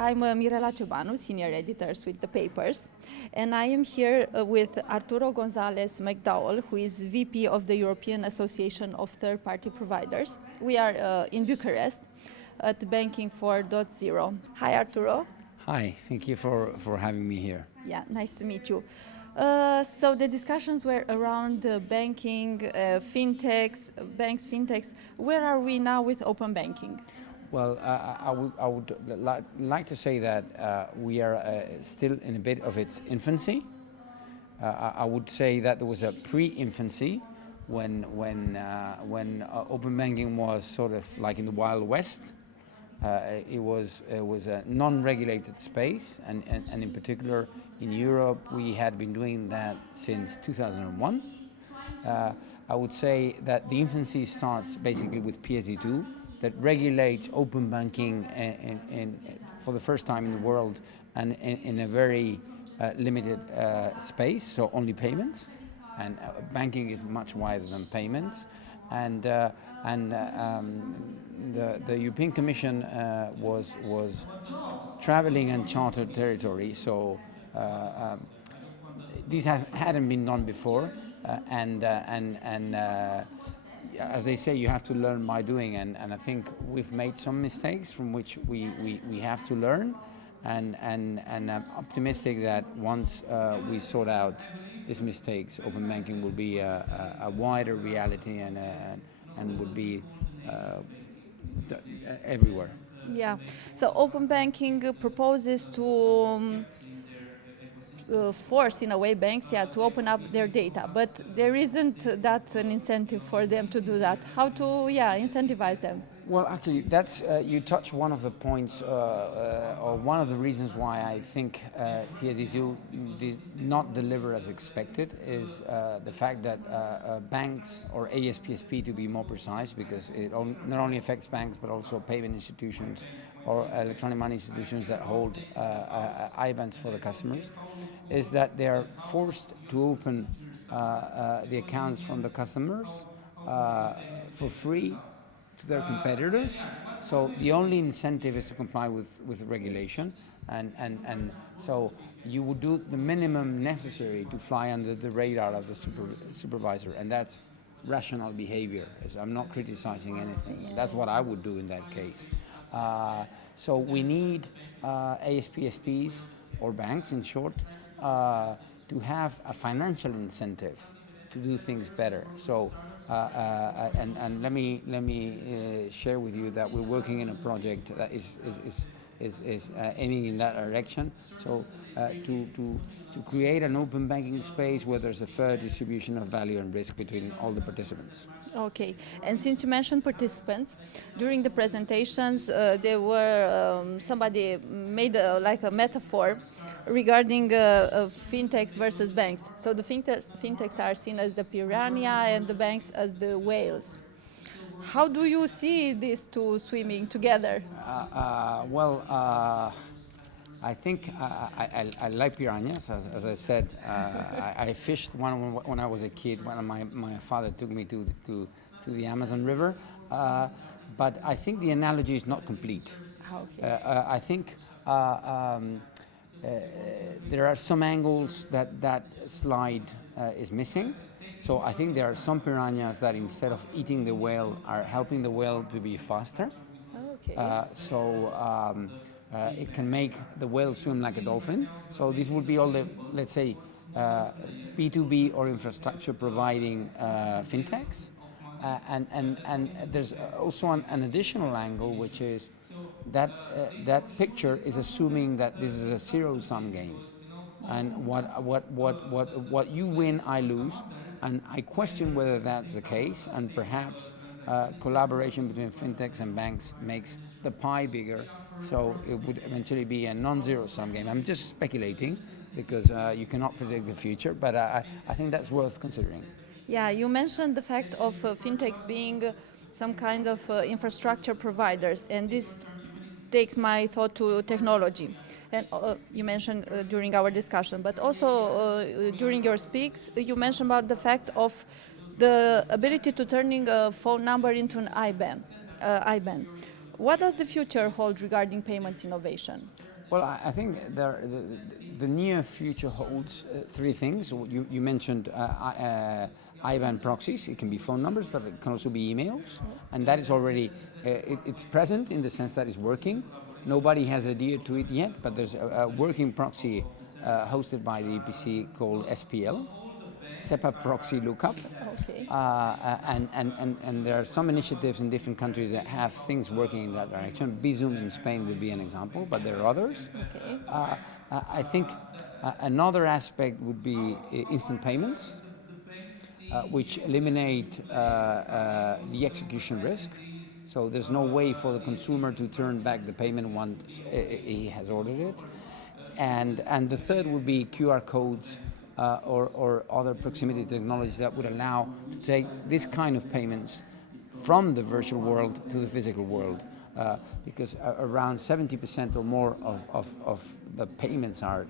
I'm Mirela Ciobanu, senior editor with the papers, and I am here with Arturo Gonzales Mac Dowell, who is VP of the European Association of Third-Party Providers. We are in Bucharest at Banking 4.0. Hi, Arturo. Hi, thank you for having me here. Yeah, nice to meet you. So the discussions were around banking, fintechs, banks, fintechs. Where are we now with open banking? Well, I would like to say that we are still in a bit of its infancy. I would say that there was a pre-infancy when open banking was sort of like in the Wild West. It was a non-regulated space, and in particular in Europe we had been doing that since 2001. I would say that the infancy starts basically with PSD2, that regulates open banking for the first time in the world, and in a very limited space, so only payments. And banking is much wider than payments. And the European Commission was traveling uncharted territory, so this hadn't been done before, and as they say, you have to learn by doing, and I think we've made some mistakes from which we have to learn, and I'm optimistic that once we sort out these mistakes, open banking will be a wider reality and would be everywhere. Yeah, so open banking proposes to force, in a way, banks to open up their data, but there isn't that an incentive for them to do that. How to incentivize them? Well, actually, that's you touch one of the points, or one of the reasons why I think PSD2 did not deliver as expected is the fact that banks, or ASPSP to be more precise, because it not only affects banks but also payment institutions or electronic money institutions that hold IBANs for the customers, is that they are forced to open the accounts from the customers for free to their competitors. So the only incentive is to comply with regulation, and so you would do the minimum necessary to fly under the radar of the supervisor, and that's rational behavior. I'm not criticizing anything. That's what I would do in that case. So we need ASPSPs, or banks in short, to have a financial incentive to do things better. So and let me share with you that we're working in a project that is aiming in that direction. So to create an open banking space where there's a fair distribution of value and risk between all the participants. Okay, and since you mentioned participants, during the presentations there were somebody made like a metaphor regarding fintechs versus banks. So the fintechs are seen as the piranha and the banks as the whales. How do you see these two swimming together? I think I like piranhas. As I said, I fished one when I was a kid. When my father took me to the Amazon River. But I think the analogy is not complete. Okay. I think there are some angles that slide is missing. So I think there are some piranhas that instead of eating the whale are helping the whale to be faster. Okay. It can make the whale swim like a dolphin. So this would be all the, let's say, B2B or infrastructure providing fintechs. And there's also an additional angle, which is that that picture is assuming that this is a zero-sum game. And what you win, I lose. And I question whether that's the case, and perhaps collaboration between fintechs and banks makes the pie bigger, so it would eventually be a non-zero-sum game. I'm just speculating, because you cannot predict the future, but I think that's worth considering. Yeah, you mentioned the fact of fintechs being some kind of infrastructure providers, and this takes my thought to technology. And you mentioned during our discussion, but also during your speaks, you mentioned about the fact of the ability to turning a phone number into an IBAN. What does the future hold regarding payments innovation? Well, I think the near future holds three things. You mentioned IBAN proxies. It can be phone numbers, but it can also be emails. And that is already, it's present in the sense that it's working. Nobody has adhered to it yet, but there's a working proxy hosted by the EPC called SPL, SEPA Proxy Lookup. Okay. And there are some initiatives in different countries that have things working in that direction. Bizum in Spain would be an example, but there are others. Okay. I think another aspect would be instant payments, which eliminate the execution risk. So there's no way for the consumer to turn back the payment once he has ordered it. And the third would be QR codes or other proximity technologies that would allow to take this kind of payments from the virtual world to the physical world. Because around 70% or more of the payments are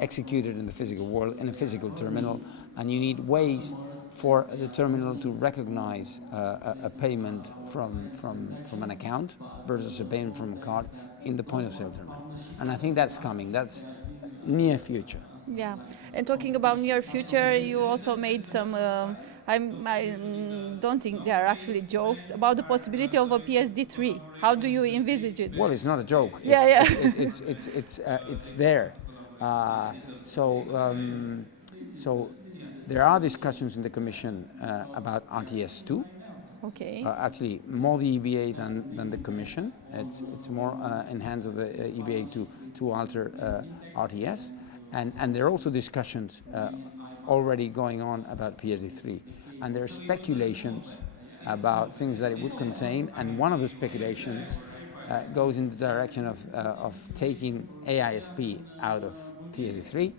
executed in the physical world, in a physical terminal, and you need ways for the terminal to recognize a payment from an account versus a payment from a card in the point of sale terminal. And I think that's coming, that's near future. Yeah, and talking about near future, you also made some. I don't think they are actually jokes about the possibility of a PSD3. How do you envisage it? Well, it's not a joke. Yeah, It's there. So there are discussions in the Commission about RTS2. Okay. Actually, more the EBA than the Commission. It's more in hands of the EBA to alter RTS. And there are also discussions already going on about PSD3. And there are speculations about things that it would contain. And one of the speculations goes in the direction of taking AISP out of PSD3.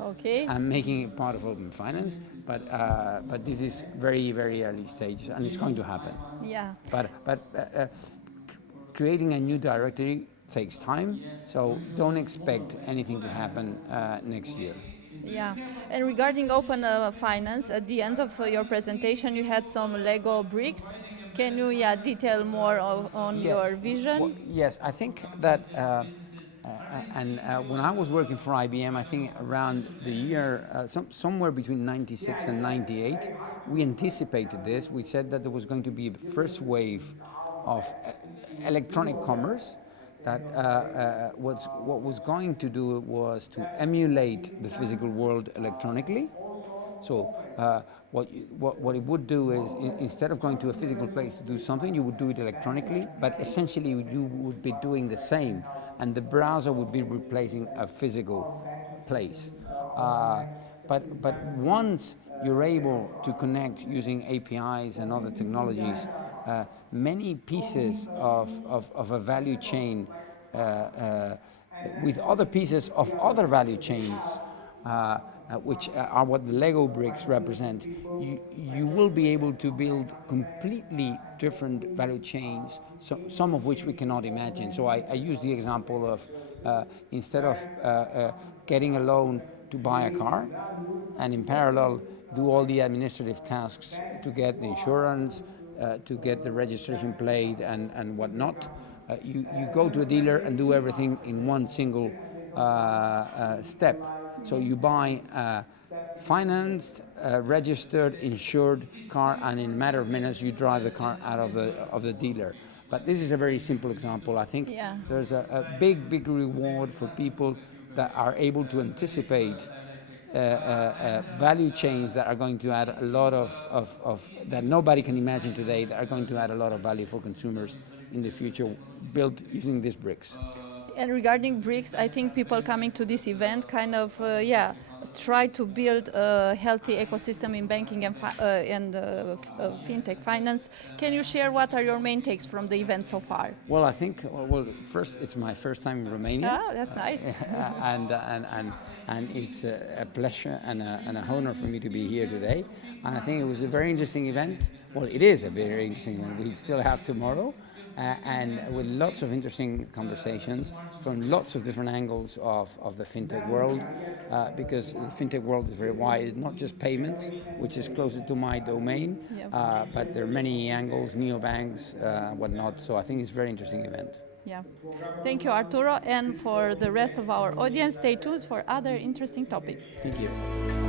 Okay. And making it part of open finance, but this is very, very early stages, and it's going to happen. Yeah. But creating a new directory takes time, so don't expect anything to happen next year. Yeah, and regarding open finance, at the end of your presentation, you had some Lego bricks. Can you detail more on your vision? Well, yes, I think that. When I was working for IBM, I think around the year, somewhere between 96 and 98, we anticipated this. We said that there was going to be a first wave of electronic commerce, that what was going to do was to emulate the physical world electronically. So what it would do is, instead of going to a physical place to do something, you would do it electronically, but essentially you would be doing the same, and the browser would be replacing a physical place. But once you're able to connect using APIs and other technologies, many pieces of a value chain with other pieces of other value chains, which are what the Lego bricks represent, you will be able to build completely different value chains, some of which we cannot imagine. So I use the example of instead of getting a loan to buy a car, and in parallel do all the administrative tasks to get the insurance, to get the registration plate and whatnot, you go to a dealer and do everything in one single step. So you buy a financed, registered, insured car, and in a matter of minutes you drive the car out of the dealer. But this is a very simple example. I think there's a big reward for people that are able to anticipate value chains that are going to add a lot of that nobody can imagine today, that are going to add a lot of value for consumers in the future, built using these bricks. And regarding bricks, I think people coming to this event kind of, try to build a healthy ecosystem in banking and fintech finance. Can you share what are your main takes from the event so far? Well, I think, first, it's my first time in Romania. Oh, that's nice. And it's a pleasure and an honor for me to be here today. And I think it was a very interesting event. Well, it is a very interesting event. We still have tomorrow. And with lots of interesting conversations from lots of different angles of the fintech world, because the fintech world is very wide, not just payments, which is closer to my domain, but there are many angles, neobanks, whatnot. So I think it's a very interesting event. Yeah. Thank you, Arturo. And for the rest of our audience, stay tuned for other interesting topics. Thank you.